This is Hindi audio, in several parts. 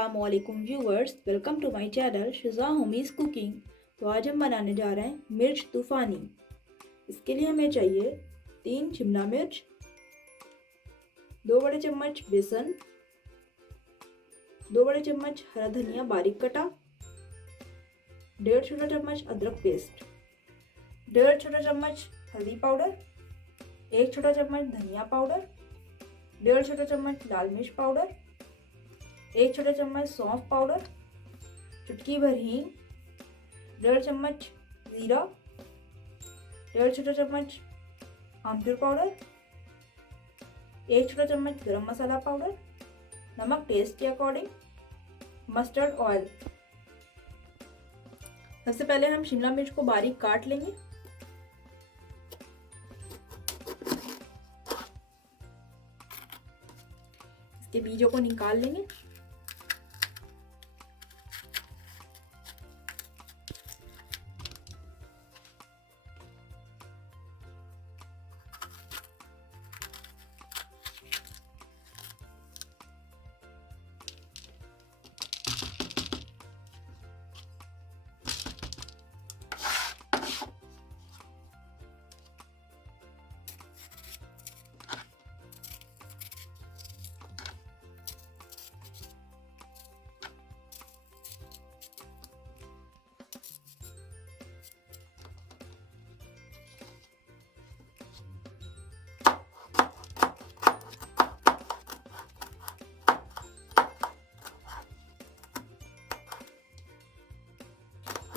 अस्सलामुअलैकुम viewers, welcome to my channel Shiza homies cooking. तो आज हम बनाने जा रहे हैं मिर्च तूफ़ानी। इसके लिए हमें चाहिए 3 शिमला मिर्च, 2 बड़े चम्मच बेसन, 2 बड़े चम्मच हरा धनिया बारीक कटा, 1.5 छोटा चम्मच अदरक पेस्ट, 1.5 छोटा चम्मच हल्दी पाउडर, 1 छोटा चम्मच धनिया पाउडर, 1.5 छोटा चम्मच लाल मिर्च पाउडर, 1 छोटा चम्मच सौंफ पाउडर, चुटकी भर हींग, 1.5 चम्मच जीरा, 1.5 छोटा चम्मच आमचूर पाउडर, 1 छोटा चम्मच गरम मसाला पाउडर, नमक टेस्ट के अकॉर्डिंग, मस्टर्ड ऑयल। सबसे पहले हम शिमला मिर्च को बारीक काट लेंगे। इसके बीजों को निकाल लेंगे।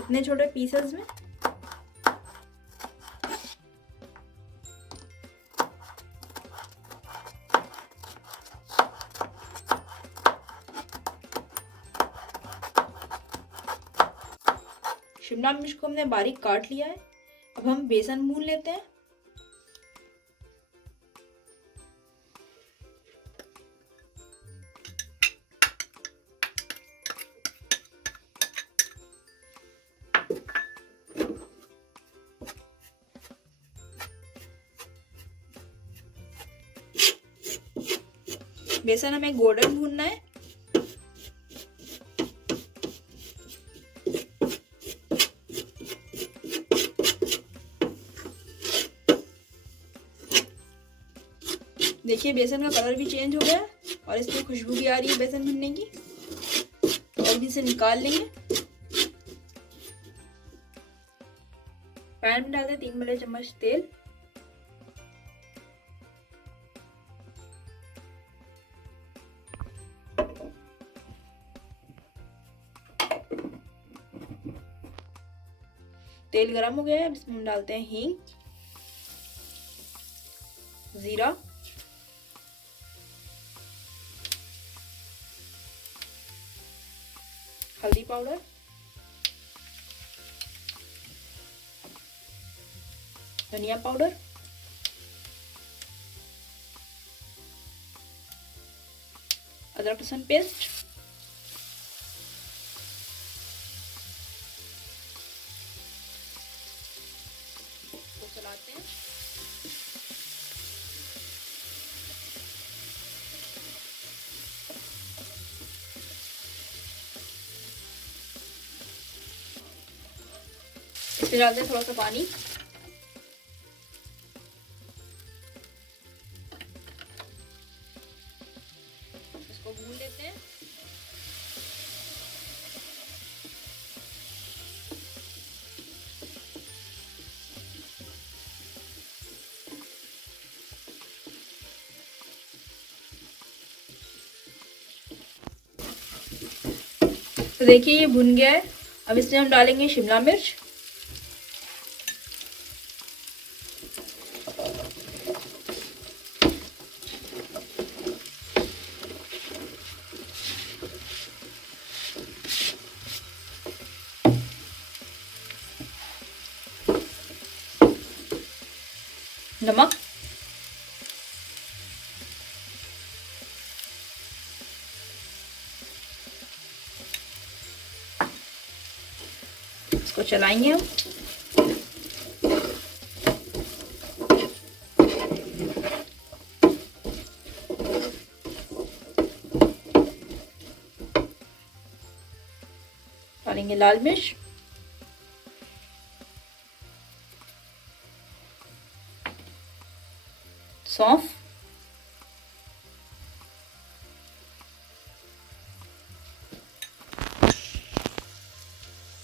इतने छोटे पीसेस में शिमला मिर्च को हमने बारीक काट लिया है। अब हम बेसन भून लेते हैं। बेसन हमें गोल्डन भूनना है। देखिए बेसन का कलर भी चेंज हो गया और इसमें खुशबू भी आ रही है बेसन भुनने की। तो अब इसे निकाल लेंगे। पैन में डालते हैं 3 बड़े चम्मच तेल। तेल गरम हो गया है। इसमें हम डालते हैं हींग, जीरा, हल्दी पाउडर, धनिया पाउडर, अदरक लहसुन पेस्ट, चलाते हैं। इसमें डालते हैं थोड़ा सा पानी। इसको भून लेते हैं। तो देखिए ये भुन गया है। अब इसमें हम डालेंगे शिमला मिर्च, नमक, इसको चलाएंगे हम। डालेंगे लाल मिर्च, सौंफ,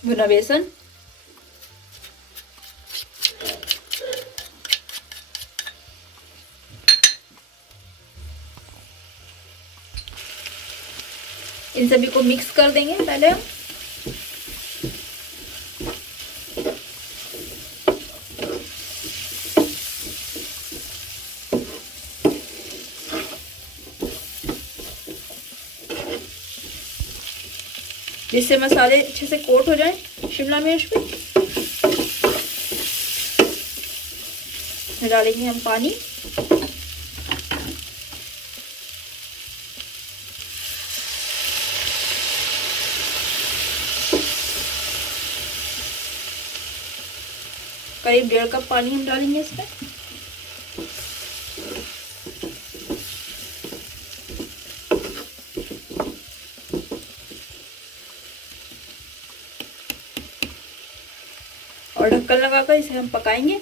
भुना बेसन, इन सभी को मिक्स कर देंगे पहले हम। जिससे मसाले अच्छे से कोट हो जाए शिमला मिर्च पे। डालेंगे हम पानी, करीब 1.5 कप पानी हम डालेंगे इसमें। और ढक्कन लगाकर इसे हम पकाएंगे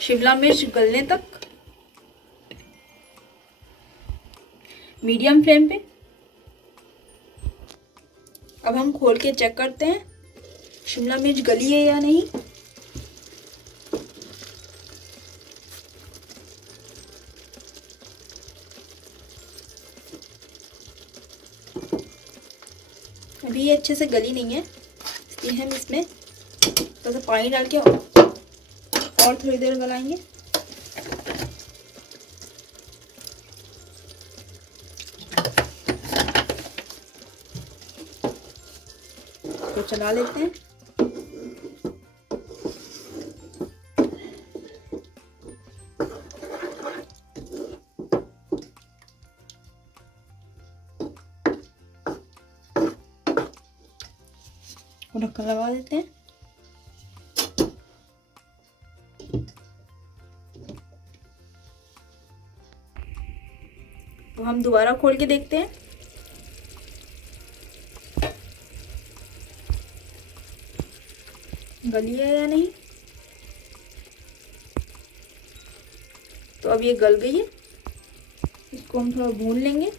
शिमला मिर्च गलने तक, मीडियम फ्लेम पे। अब हम खोल के चेक करते हैं शिमला मिर्च गली है या नहीं। अभी ये अच्छे से गली नहीं है, इसलिए हम इसमें थोड़ा सा पानी डाल के और थोड़ी देर गलाएंगे। तो चला लेते हैं। ढक्कन लगा देते हैं। तो हम दोबारा खोल के देखते हैं। गली है या नहीं। तो अब ये गल गई है, इसको हम थोड़ा भून लेंगे।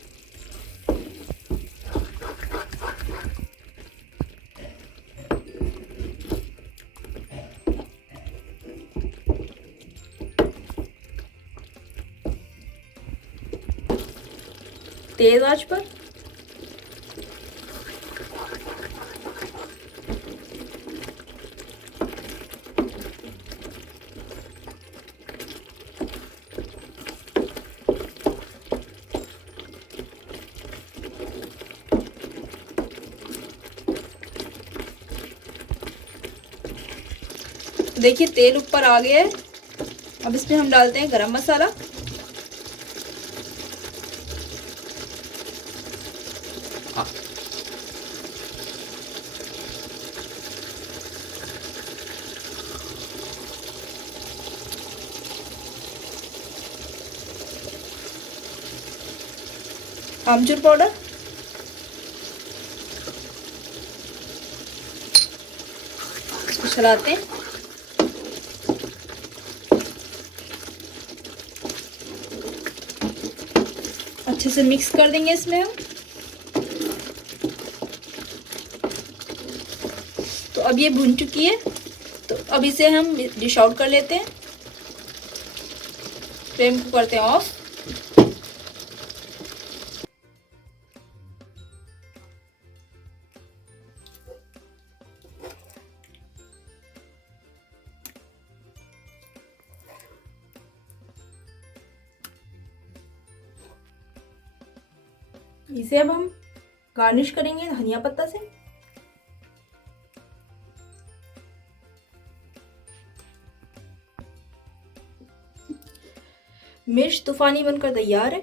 तेज आंच पर। देखिए तेल ऊपर आ गया है। अब इसमें हम डालते हैं गरम मसाला, आमचूर पाउडर, इसको चलाते हैं। अच्छे से मिक्स कर देंगे इसमें हम। तो अब ये भुन चुकी है, तो अब इसे हम डिश आउट कर लेते हैं। फ्लेम को करते हैं ऑफ। इसे अब हम गार्निश करेंगे धनिया पत्ता से। मिर्च तूफानी बनकर तैयार है।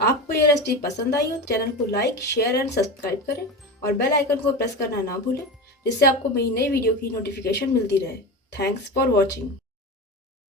आपको ये रेसिपी पसंद आई हो तो चैनल को लाइक, शेयर एंड सब्सक्राइब करें और बेल आइकन को प्रेस करना ना भूलें, जिससे आपको मेरी नई वीडियो की नोटिफिकेशन मिलती रहे। Thanks for watching.